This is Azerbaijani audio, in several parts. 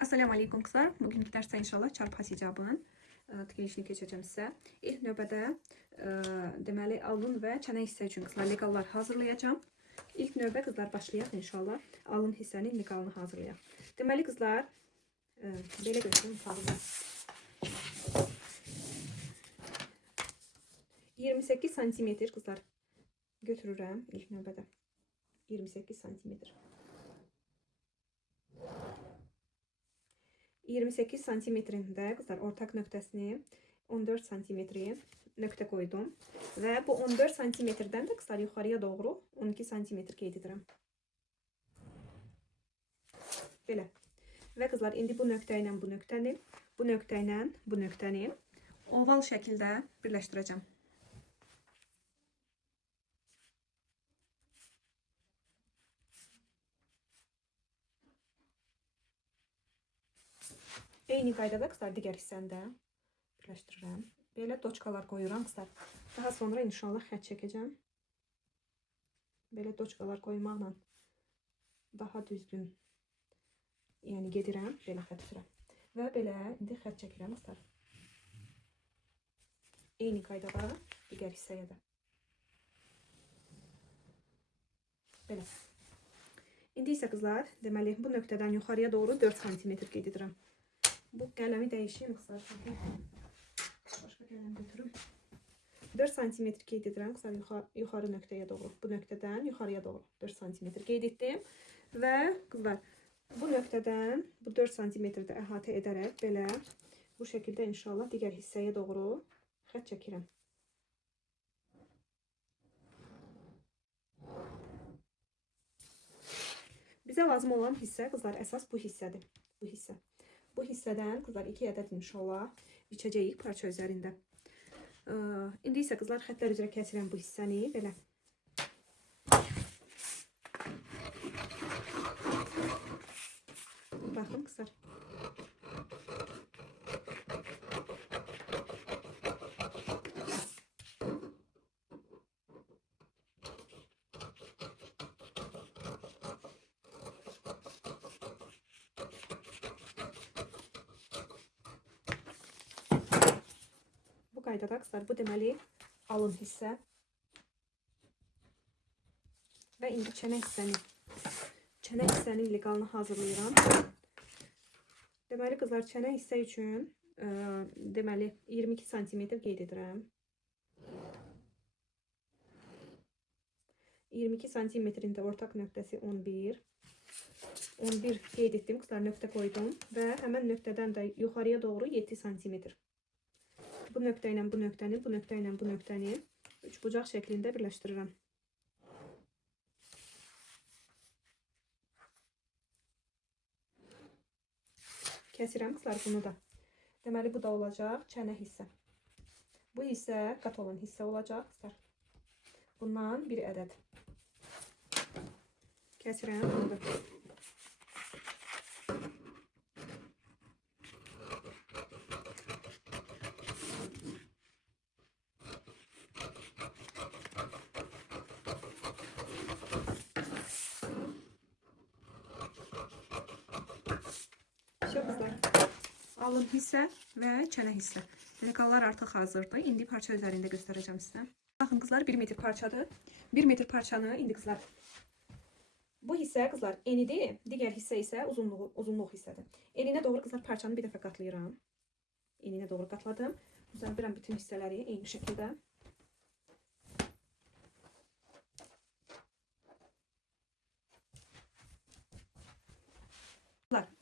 Assalamu alaikum kızlar. Bugünkü derste inşallah çarpaz hicabının tikilişini keçəcəm sizə. İlk növbədə deməli alın və çənə hissə üçün kızlar leqallar hazırlayacağım. İlk növbə kızlar başlayaq inşallah. Alın hissənin leqalını hazırlayaq. Deməli kızlar belə götürün fazla. 28 santimetr kızlar götürürəm ilk növbədə. 28 santimetr. 28 santimetrində kızlar ortak nöqtəsini 14 santimetri nöqtə koydum. Və bu 14 santimetrdən də kızlar yuxarıya doğru 12 santimetr qeyd edirəm. Belə. Və kızlar indi bu nöqtə ilə bu nöqtəni, bu nöqtə ilə bu nöqtəni oval şəkildə birləşdirəcəm. Eyni qaydada kızlar digər hissəni də birləşdirirəm. Belə doçkalar qoyuram kızlar. Daha sonra inşallah xətt çəkəcəm. Belə doçkalar qoymaqla daha düzgün yəni gedirəm. Belə xətt çəkirəm. Və belə indi xətt çəkirəm kızlar. Eyni qaydada digər hissəyə də. Belə. İndi isə kızlar deməli bu nöqtədən yuxarıya doğru 4 santimetr qeyd edirəm. Bu qələmi dəyişeyim kızlar. Başqa qələm götürüm. 4 santimetr qeyd edirəm kızlar yuxarı nöqtəyə doğru. Bu nöqtədən yuxarıya doğru 4 santimetr qeyd etdim. Və kızlar bu nöqtədən bu 4 santimetrdə əhatə edərək belə bu şəkildə inşallah digər hissəyə doğru xətt çəkirəm. Bizə lazım olan hissə kızlar əsas bu hissədir. Bu hissə. Bu hissədən kızlar 2 ədəd inşallah biçəcəyik parça üzərində. İndi isə kızlar xəttlər üzrə kəsirəm bu hissəni belə. Baxın kızlar. Qaydada kızlar bu deməli alın hissə. Və indi çənə hissənin leqalını hazırlayıram. Deməli kızlar çənə hissə üçün deməli 22 santimetr qeyd edirəm. 22 santimetrin də ortak nöqtəsi 11. 11 qeyd etdim kızlar, nöqtə qoydum və həmən nöqtədən də yuxarıya doğru 7 santimetr. Bu nöqtə ilə bu nöqtəni, bu nöqtə ilə bu nöqtəni üçbucaq şəklində birləşdirirəm. Kəsirəm kızlar bunu da. Deməli bu da olacaq çənə hissə. Bu hissə qat olan hissə olacaq kızlar. Bundan bir ədəd. Kəsirəm bunu da. Kızlar, alın hissə və çənə hissə. Leqallar artıq hazırdır. İndi parça üzərində göstərəcəm sizə. Baxın kızlar 1 metr parçadır. 1 metr parçanı indi kızlar bu hissə kızlar enidir, digər hissə isə uzunluq hissədir. Eninə doğru kızlar parçanı bir dəfə qatlayıram. Eninə doğru qatladım. Düzəldirəm bütün hissələri eyni şəkildə.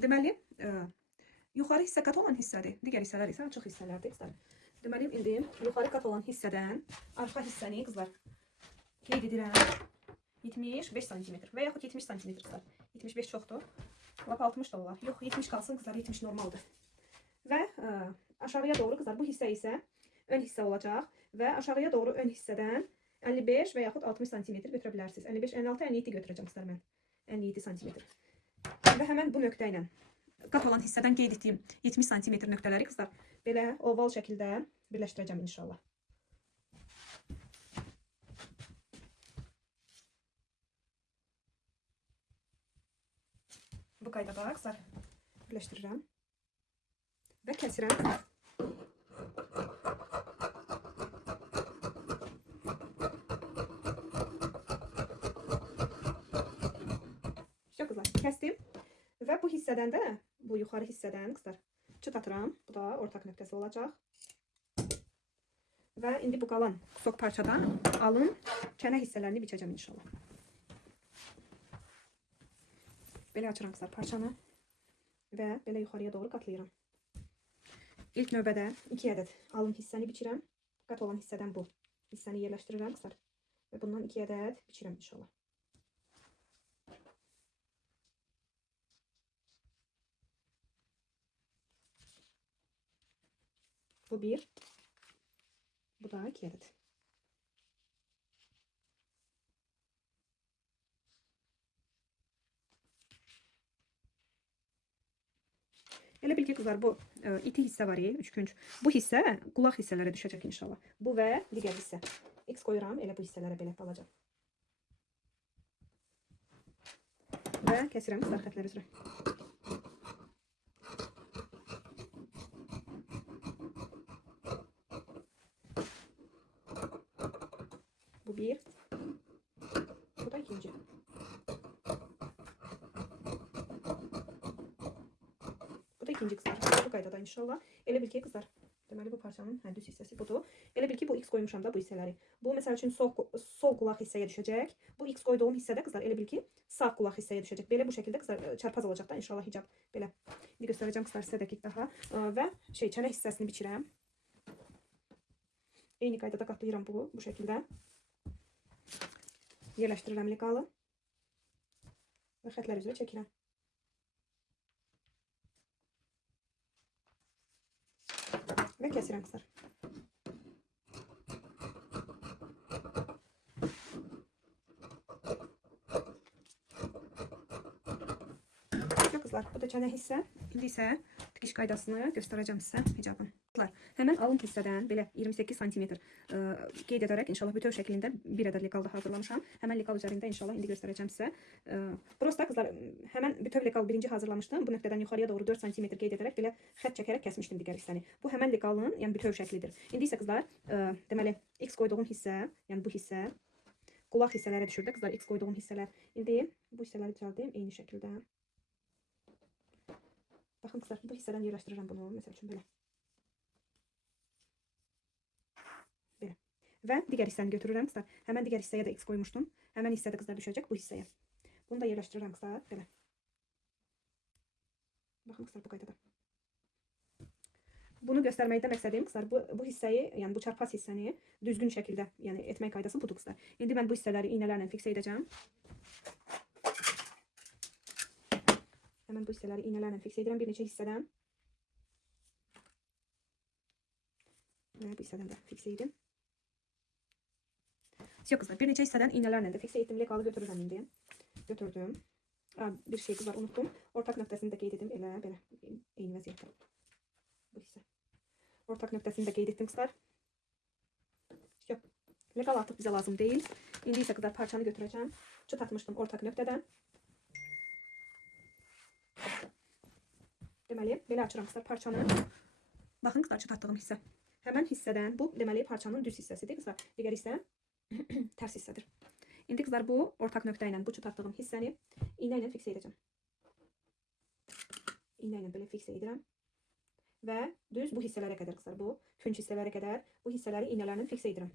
Deməli yuxarı hissə qat olan hissədir. Digər hissələr isə açıq hissələrdir kızlar. Deməli indi yuxarı qat olan hissədən arxa hissəni kızlar qeyd edirəm 75 santimetr və yaxud 70 santimetr kızlar. 75 çoxdur. Lap 60 da olar. Yox, 70 qalsın kızlar, 70 normaldır. Və aşağıya doğru kızlar bu hissə isə ön hissə olacaq və aşağıya doğru ön hissədən 55 və yaxud 60 santimetr götürə bilərsiniz. 55, 56, 57 götürəcəm kızlar mən. 57 santimetr. Və həmən bu nöqtə ilə qat olan hissədən qeyd etdiyim 70 santimetr nöqtələri kızlar belə oval şəkildə birləşdirəcəm inşallah. Bu qaydada kızlar birləşdirirəm və kəsirəm. İşte qızlar, kəsdim və bu hissədən də, bu yuxarı hissədən qızlar çıt atıram. Bu da ortaq nöqtəsi olacaq. Və indi bu qalan sok parçadan alın kənə hissələrini biçəcəm inşallah. Belə açıram qızlar parçanı və belə yuxarıya doğru qatlayıram. İlk növbədə 2 ədəd alın hissəni biçirəm. Qat olan hissədən bu hissəni yerləşdirirəm qızlar. Və bundan 2 ədəd biçirəm inşallah. Bu 1. Bu da 2 ədəd. Elə bil ki qızlar, bu iti hissə var ya, 3 künc. Bu hissə qulaq hissələrə düşəcək inşallah. Bu və digər hissə. X qoyuram elə bu hissələrə belə balaca. Və kəsirəm qızlar xətlər üzrə. Bu 1. Bu da 2. Bu da 2. qızlar. Bu qaydada inşallah. Elə bil ki qızlar, deməli bu parçanın düz hissəsi budur. Elə bil ki bu X qoymuşam da bu hissələri. Bu məsəl üçün sol qulaq hissəyə düşəcək. Bu X qoyduğum hissədə qızlar elə bil ki sağ qulaq hissəyə düşəcək. Belə bu şəkildə qızlar çarpaz olacaq da inşallah hicab. Belə. İndi göstərəcəm qızlar sizə dəqiq daha. Və çənə hissəsini biçirəm. Eyni qaydada qatlayıram bu şəkildə. Yerləşdirirəm liqalı və xətlər üzrə çəkirəm. Və kəsirəm qızlar. Yox qızlar, bu da çənə hissə. İndi isə tikiş qaydasını göstərəcəm sizə hicabın. Həmən alın hissədən belə 28 cm qeyd edərək inşallah bütöv şəklində bir ədəd lekal da hazırlamışam. Həmən lekal üzərində inşallah indi göstərəcəm sizə. Prosta qızlar, həmən bütöv lekal birinci hazırlamışdım. Bu nöqtədən yuxarıya doğru 4 cm qeyd edərək belə xətt çəkərək kəsmişdim digər hissəni. Bu həmən lekalın, yəni bütöv şəklidir. İndi isə qızlar, deməli X qoyduğum hissə, yəni bu hissə qulaq hissələrə düşür də qızlar, X qoyduğum hissələr. İndi bu hissələri düzəldim eyni şəkildə. Baxın qızlar, bu hissədən yerləşdirirəm bunu, məsəl üçün belə. Və digər hissəni götürürəm qızlar. Həmən digər hissəyə də X qoymuşdum. Həmən hissədə qızlar düşəcək bu hissəyə. Bunu da yerləşdirirəm qızlar. Belə. Baxın qızlar bu qaydada. Bunu göstərməkdə məqsədim qızlar bu hissəyi, yəni bu çarpaz hissəni düzgün şəkildə, yəni etmək qaydası budur qızlar. İndi mən bu hissələri iynələrlə fiksə edəcəm. Həmən bu hissələri iynələrlə fiksə edirəm bir neçə hissədən. Və bu hissədən də fiksə edim. Yox qızlar, bir neçə hissədən iynələrlə də fiksə etdim. Lekalı götürürəm indi. Götürdüm. Bir şey qızlar unutdum. Ortaq nöqtəsini də qeyd edim. Elə belə eyni vəziyyətdə. Bu hissə. Ortaq nöqtəsini də qeyd etdim qızlar. Yox. Lekal artıq bizə lazım deyil. İndi isə qızlar parçanı götürəcəm. Çıt atmışdım ortaq nöqtədən. Deməli, belə açıram qızlar parçanı. Baxın qızlar çıt atdığım hissə. Həmən hissədən bu deməli parçanın düz hissəsidir qızlar. Digər hissə tərs hissədir. İndi qızlar bu ortaq nöqtə ilə bu çıt atdığım hissəni iynə ilə fiksə edəcəm. İynə ilə belə fiksə edirəm. Və düz bu hissələrə qədər qızlar bu künc hissələrə qədər bu hissələri iynələrlə fiksə edirəm.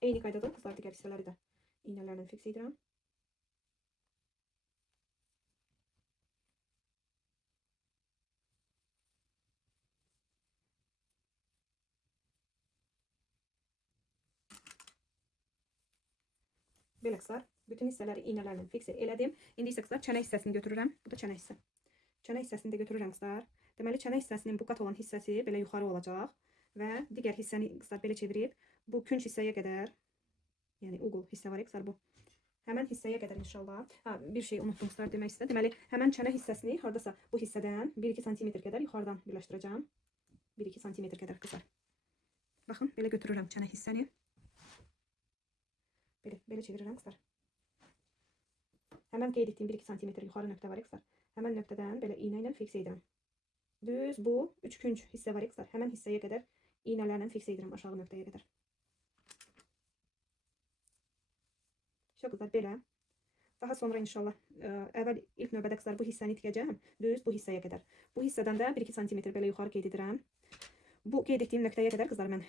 Eyni qaydada qızlar digər hissələri də iynələrlə fiksə edirəm. Belə qızlar, bütün hissələri iynələrlə fiksə elədim. İndi isə qızlar çənə hissəsini götürürəm. Bu da çənə hissə. Çənə hissəsini də götürürəm qızlar. Deməli çənə hissəsinin bu qat olan hissəsi belə yuxarı olacaq və digər hissəni qızlar belə çevirib bu künc hissəyə qədər Yəni uğul hissə var ya qızlar bu. Həmən hissəyə qədər inşallah. Ha, bir şey unutdum qızlar demək istədim. Deməli, həmən çənə hissəsini hardasa bu hissədən 1-2 sm qədər yuxarıdan birləşdirəcəm. 1-2 sm qədər qızlar. Baxın, belə götürürəm çənə hissəni. Belə çevirirəm qızlar. Həmən qeyd etdiyim 1-2 sm yuxarı nöqtə var ya qızlar. Həmən nöqtədən belə iynə ilə fiks edirəm. Düz bu 3 künc hissə var ya qızlar. Həmən hissəyə qədər iynələrlə fiks edirəm aşağı nöqtəyə qədər. Şu qızlar belə. Daha sonra inşallah əvvəl ilk növbədə qızlar bu hissəni tikəcəm. Düz bu hissəyə qədər. Bu hissədən də 1-2 sm belə yuxarı qeyd edirəm. Bu qeyd etdiyim nöqtəyə qədər qızlar mən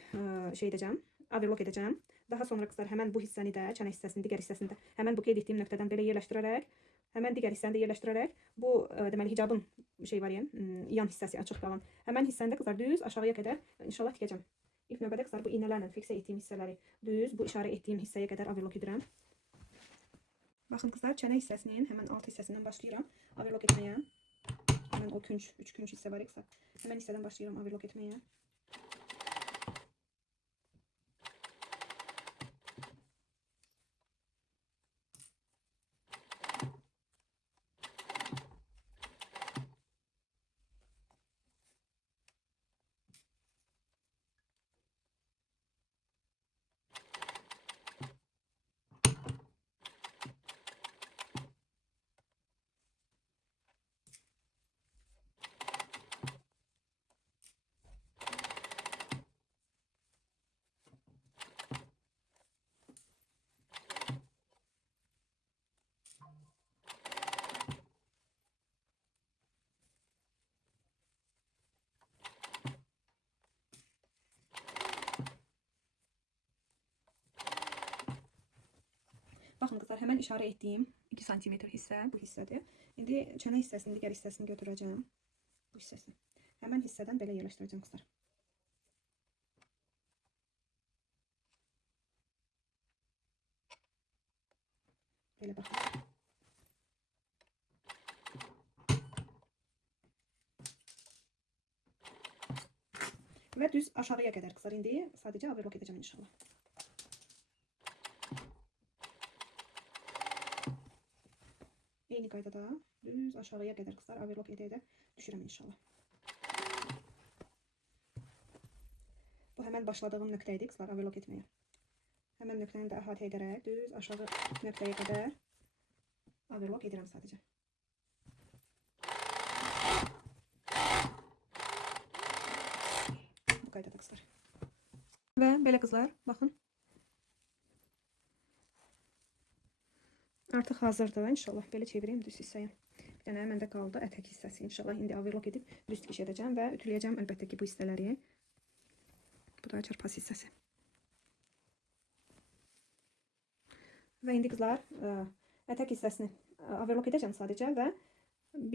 şey edəcəm, overlock edəcəm. Daha sonra qızlar həmən bu hissəni də, çənə hissəsini, digər hissəsini də həmən bu qeyd etdiyim nöqtədən belə yerləşdirərək, həmən digər hissəni də yerləşdirərək, bu deməli hicabın şey var ya, yan hissəsi açıq qalan. Həmən hissəni də qızlar düz aşağıya qədər inşallah tikəcəm. İlk növbədə qızlar bu iynələrlə fiksə etdiyim hissələri düz bu işarə etdiyim hissəyə qədər overlock edirəm. Baxın qızlar, çənə hissəsinin həmən alt hissəsindən başlayıram overlock etməyə. Həmən o künc, 3 künc hissə var ya, həmən hissədən başlayıram overlock etməyə. Baxın qızlar, həmən işarə etdiyim 2 sm hissə bu hissədir. İndi çənə hissəsinin digər hissəsini götürəcəm. Bu hissəsini. Həmən hissədən belə yerləşdirəcəm qızlar. Belə baxın. Və düz aşağıya qədər qızlar. İndi sadəcə overlock edəcəm inşallah. Eyni qaydada düz aşağıya qədər qızlar overlock edə düşürəm inşallah. Bu həmən başladığım nöqtə idi qızlar overlock etməyə. Həmən nöqtəni də əhatə edərək düz aşağı nöqtəyə qədər overlock edirəm sadəcə. Bu qaydada qızlar. Və belə qızlar, baxın. Artıq hazırdır. İnşallah belə çevireyim düz hissəyə. Bir dənə məndə qaldı ətək hissəsi. İnşallah indi overlock edib düz tikiş edəcəm və ütüləyəcəm əlbəttə ki bu hissələri. Bu da çarpaz hissəsi. Və indi qızlar ətək hissəsini overlock edəcəm sadəcə və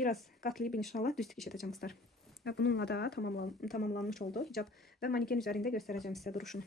biraz qatlayıb inşallah düz tikiş edəcəm qızlar. Və bununla da tamamlanmış oldu hicab və maniken üzərində göstərəcəm sizə duruşunu.